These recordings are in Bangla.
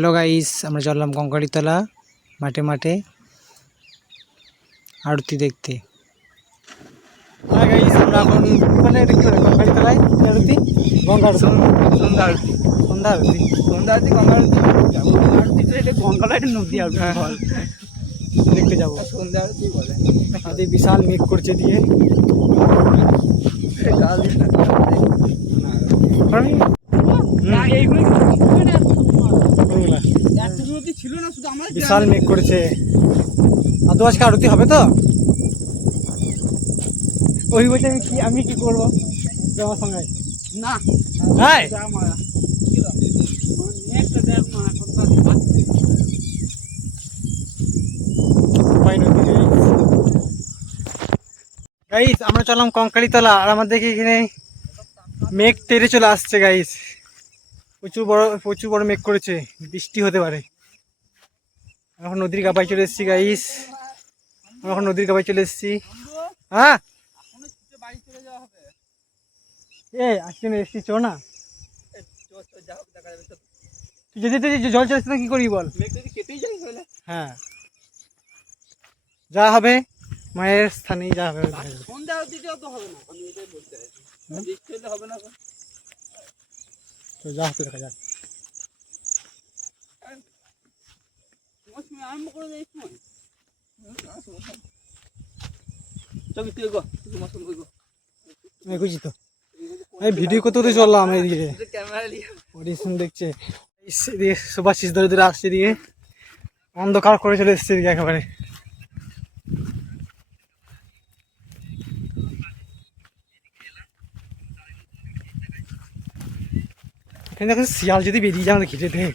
হ্যালো গাইস আমরা চললাম কঙ্কারিতলা মাঠে মাঠে আরতি দেখতে। হ্যাঁ গাইস আমরা এখন মানে এটা কি কঙ্কারিতলায় আরতি? গঙ্গা আরতি সন্ধ্যা আরতি। সন্ধ্যা আরতি। সন্ধ্যা আরতি গঙ্গা আরতি আরতি তো এটা গঙ্গা নদী আরতি। বল। দেখতে যাব। সন্ধ্যা আরতি বলে। আদি বিশাল মেঘ করছে দিয়ে। গাল দিস না না এইগুলো ছিল না শুধু আমার বিশাল মেঘ করেছে। আদৌ আজকে আরতি হবে তো? ওই বলছে আমি কি আমি কি করব? যে আমার সঙ্গে না। হ্যাঁ গাইস আমরা চললাম কঙ্কালিতলা আর আমাদেরকে এখানে মেঘ তেড়ে চলে আসছে গাইস প্রচুর বড় প্রচুর বড় মেঘ করেছে। বৃষ্টি হতে পারে। এখন নদীর গাপায় চলে এসেছি গাইস আমরা এখন নদীর গাপায় চলে এসেছি। হ্যাঁ? এ আজকে এসেছি চো না। তুই যদি তুই জল চলে না কি করবি বল? হ্যাঁ। যা হবে মায়ের স্থানেই যা হবে। তো যা হবে দেখা যাক তোমার সময় আরম্ভ করে দেয় সময়। চল তুই গো তুই তোমার গো আমি তো? আমি ভিডিও করতে করতে চললাম এইদিকে ক্যামেরা নিয়ে। অডিশন দেখছে। ইস, এদিকে সুভাষিস ধরে ধরে আসছে দিয়ে অন্ধকার করে চলে এসছে এদিকে একেবারে। এখানে দেখো শিয়াল যদি বেরিয়ে যায় আমাদের ঘিরে দেখ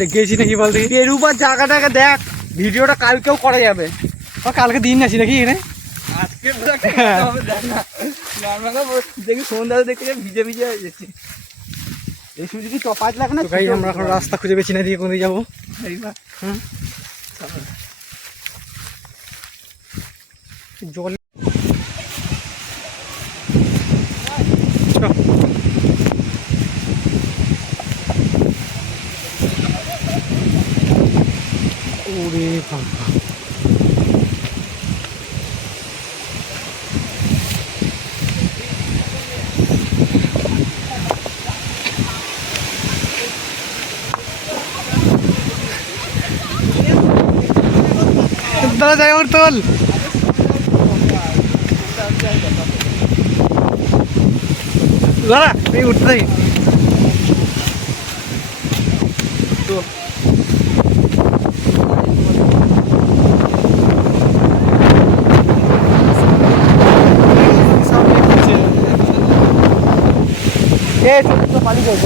দেখেছি নাকি বল দেখি? পেরুবার জায়গাটাকে দেখ ভিডিওটা কালকেও করা যাবে। কালকে দিন আছি নাকি এখানে? আজকে দেখ সন্ধ্যা দেখতে ভিজে ভিজে হয়ে যাচ্ছে। এই লাগে না গাইস আমরা এখন রাস্তা খুঁজে পেয়েছি না দিয়ে কোন দিকে যাব? জল দাদা যাই আমার তোল। দাদা এই উঠতে থাকি এ ছোট পানি করব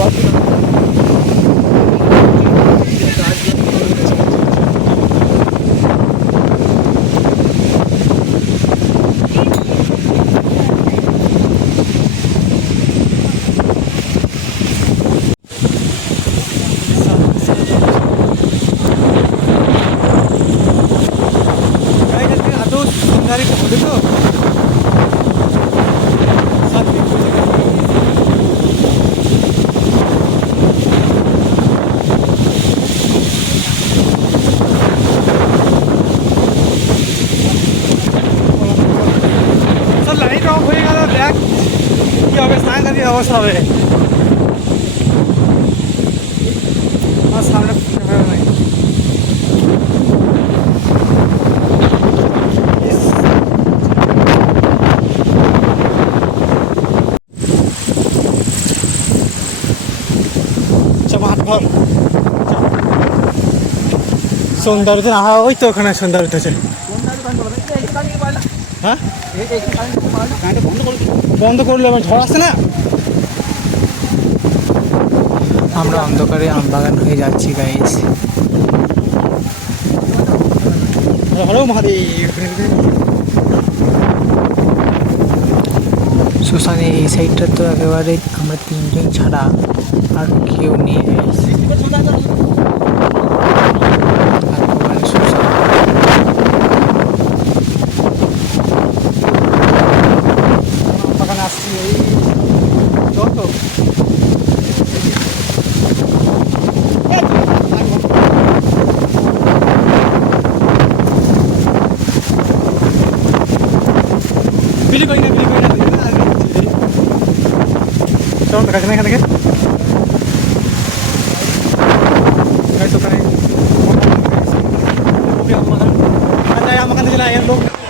আদৌ সন্ধ্যারে হবে তো সাত দিন পরে সব লাইট অফ হয়ে গেল দেখ কি সাংঘাতিক অবস্থা হবে আমার সামনে নাই। ঘর। হয় ওই তো ওখানে সন্ধ্যারতে আছে হ্যাঁ? বন্ধ করলে আমার ঝড় আসছে না? আমরা অন্ধকারে আমবাগান হয়ে যাচ্ছি মহাদেব। শ্মশানের এই সাইডটা তো একেবারে আমরা তিনজন ছাড়া আর কেউ নেই guys। একেবারে শ্মশান বাগানে আসছি এই যত বিলি করি না বিলি করি না চলো দেখাচ্ছে না এখান থেকে Guys, ওখানে আমাকে দিয়েছিল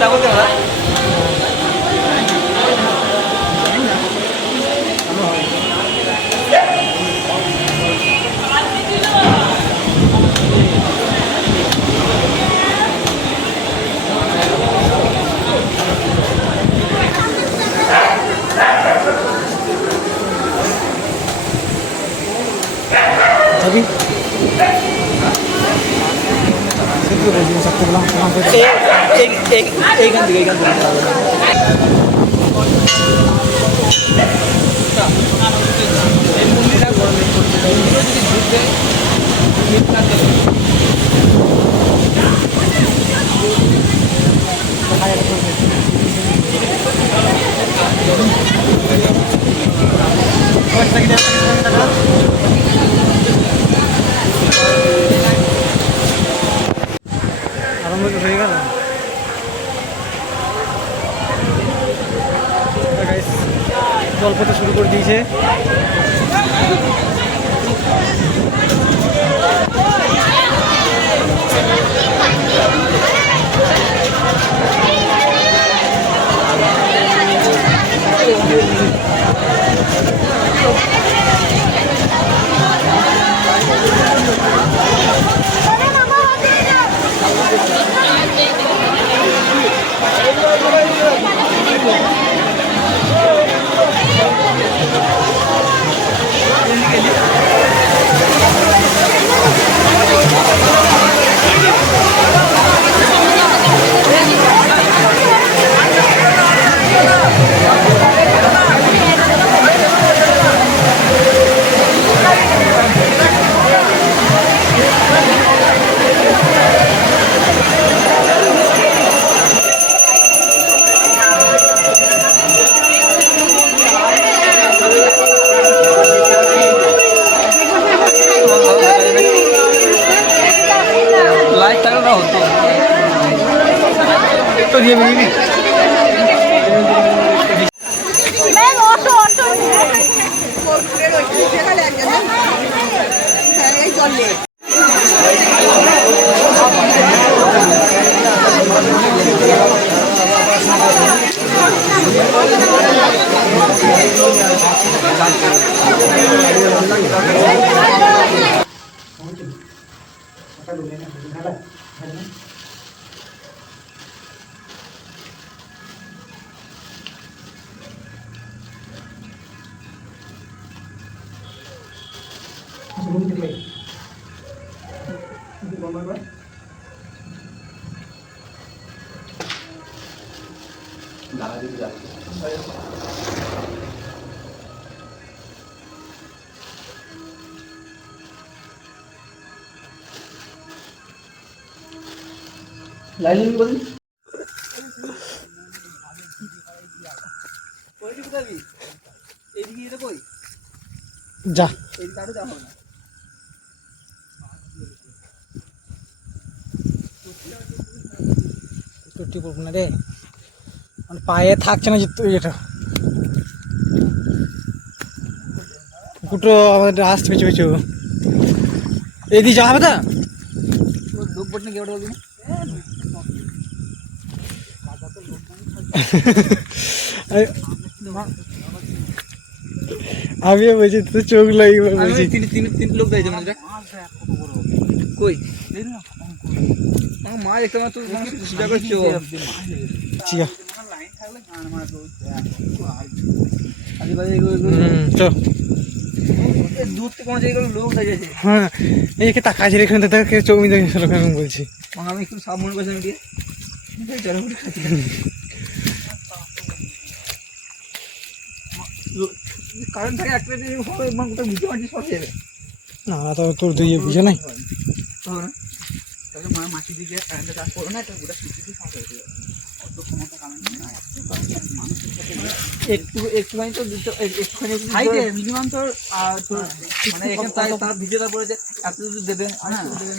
যাবি সেগুলো বলছি সত্যি বললাম এইখান থেকে এইখান থেকে যদি ঢুকবে মিটনাতে করে দিয়েছে লাইট তো দিয়ে লাইন বলি এইদিকে যেতে কই? যা এইদিকে আরও যাব না চুটি পড়ব না রে। মানে পায়ে থাকছে না এটা। কুকুরটো আমাদের আসছে পিছু পিছু এদিকে যাওয়া হবে তো? আমি- বলছি তো চোখ লাগিয়ে বলছি। তিন তিন তিন লোক মানে কই? মা দেখতে তো করছ হ্যাঁ তো আমি একটু কারণ থাকে একটা হবে মানে বুঝতে পারছি সব। যাবে না তো তোর দুই বুঝে নাই? তাহলে মা মাটি দিয়ে কারেন্টে কাজ করো না এটা গোটা দিয়ে সাফ হয়ে যাবে। অত ক্ষমতা কারণ একটু একটুখানি তো দিতে একটুখানি হাইটে মিনিমাম তোর মানে এখানে তার তার পড়েছে যে এত যদি দেবেন না দেবেন